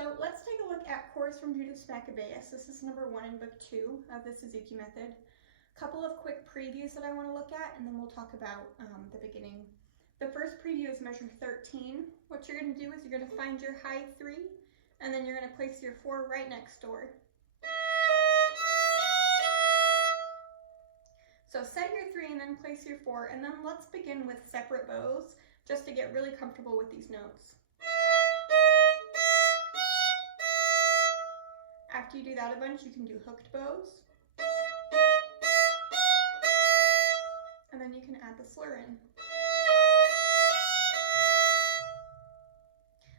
So let's take a look at Chorus from Judas Maccabeus. This is number 1 in book 2 of the Suzuki Method. A couple of quick previews that I want to look at, and then we'll talk about the beginning. The first preview is measure 13. What you're going to do is you're going to find your high 3, and then you're going to place your 4 right next door. So set your 3 and then place your 4, and then let's begin with separate bows just to get really comfortable with these notes. After you do that a bunch, you can do hooked bows. And then you can add the slur in.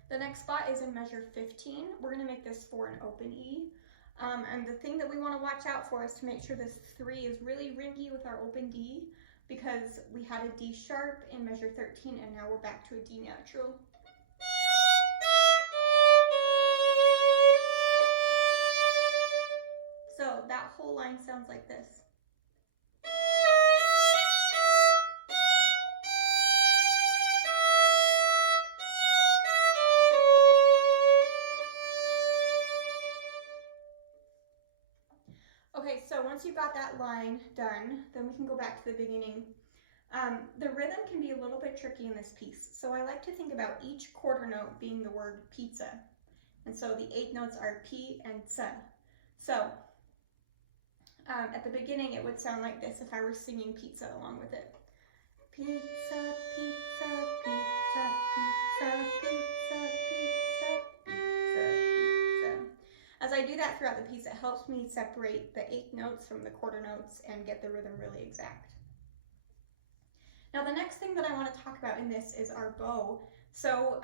The next spot is in measure 15. We're going to make this for an open E. And the thing that we want to watch out for is to make sure this 3 is really ringy with our open D, because we had a D sharp in measure 13 and now we're back to a D natural. So that whole line sounds like this. Okay, so once you've got that line done, then we can go back to the beginning. The rhythm can be a little bit tricky in this piece, so I like to think about each quarter note being the word pizza. And so the 8 notes are P and S. So at the beginning it would sound like this if I were singing pizza along with it. Pizza, pizza, pizza, pizza, pizza, pizza, pizza, pizza. As I do that throughout the piece, it helps me separate the 8 notes from the quarter notes and get the rhythm really exact. Now the next thing that I want to talk about in this is our bow. So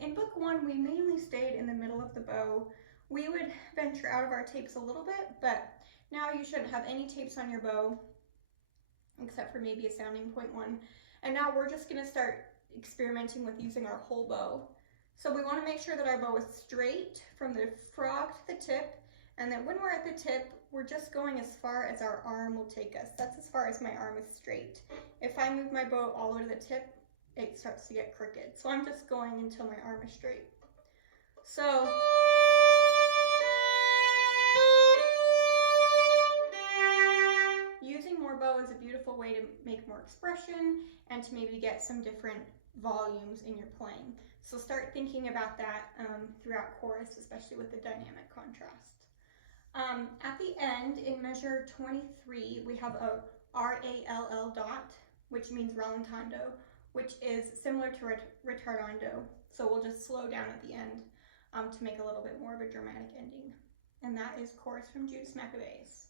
in book 1, we mainly stayed in the middle of the bow. We would venture out of our tapes a little bit, but now you shouldn't have any tapes on your bow, except for maybe a sounding point one. And now we're just going to start experimenting with using our whole bow. So we want to make sure that our bow is straight from the frog to the tip, and that when we're at the tip, we're just going as far as our arm will take us. That's as far as my arm is straight. If I move my bow all the way to the tip, it starts to get crooked. So I'm just going until my arm is straight. So using more bow is a beautiful way to make more expression and to maybe get some different volumes in your playing. So start thinking about that throughout chorus, especially with the dynamic contrast. At the end, in measure 23, we have a RALL dot, which means rallentando, which is similar to ritardando. So we'll just slow down at the end to make a little bit more of a dramatic ending. And that is Chorus from Judas Maccabeus.